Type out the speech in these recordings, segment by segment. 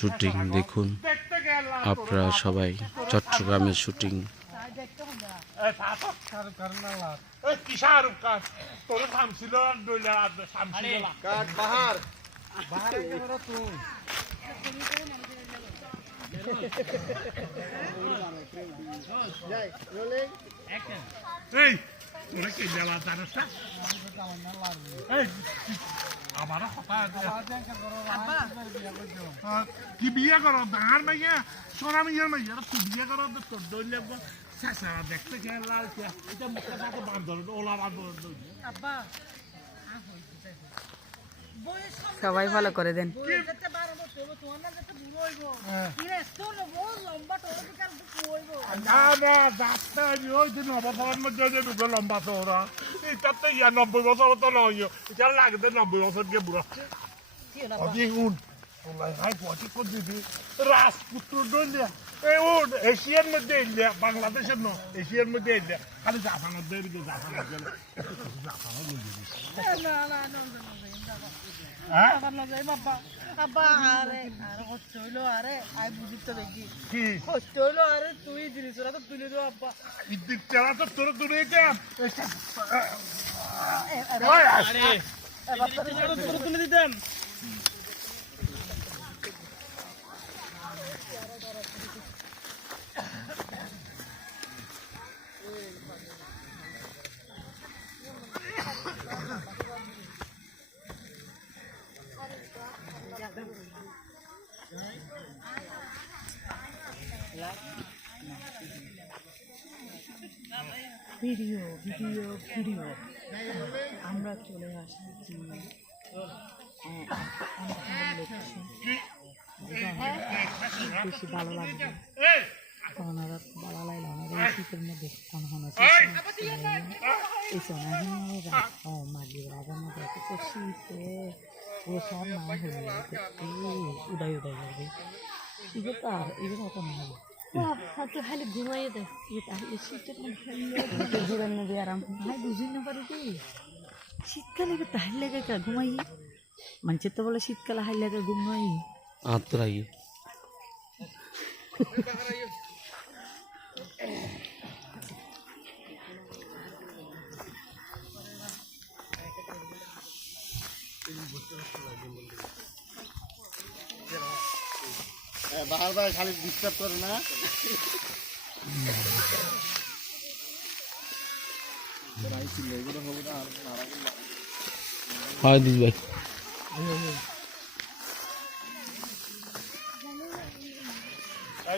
Shooting দেখুন আপনারা সবাই, চট্টগ্রামের শুটিং। কি বিয়ে করো ডাঙর মাইয়া সোনা মাইয়ার মাইয়া তুই বিয়ে করো তোর দৌড় লাগবো শেষা দেখতে গেল লাল এটা মুখে থাকে বান্ধব ওলা বান্ধব সবাই ভালো করে দেন। না না যাত্রা ওই দিন অবসরের মধ্যে ঢুকলো লম্বা শহরা এটা তো 90 বছর তো নয় এটা লাগবে 90 বছর গিয়ে বুড়া দেখুন হাই পটি করে দিবি রাজপুত্র দলিয়া এই উঠ এশিয়ার মধ্যে এলিয়া বাংলাদেশের ন এশিয়ার মধ্যে এলিয়া খালি জাপানের দেবে জাপানের গেলে জাপানও লই দিবি তুলে দিতাম ভিডিও ভিডিও ভিডিও আমরা চলে আসছি বেশি ভালো লাগবে ওনারা ভালো লাগলো ওনারা শীতের মধ্যে মাগির রাজার মধ্যে এত শীতে ও সব না হয়ে উদয় উদয় যাবে এগুলো তো আর এগুলো অত না হবে তো খালি ঘুমাইয়ে দেয় তাহলে শীতের মধ্যে ঘুরেন নেবে আরাম হয় বুঝি না পারি কি শীতকালে তাহার লেগে ঘুমাই মানুষের তো বলে শীতকালে হাই লেগে ঘুমাই আত্রাই বাহার ভাই খালি ডিস্টার্ব করে না হয় দিস ভাই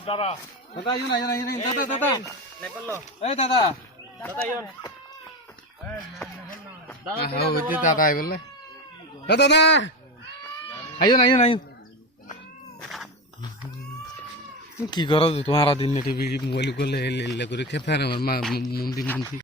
দাদা দাদা ইউন আইন আইন দাদা দাদা নাই বললো এই দাদা দাদা ইউন দাদা আই বললে দাদা আইন আইন আইন কি করো তোমার দিন মোবাইল করলে করে খেতে আমার মন্দির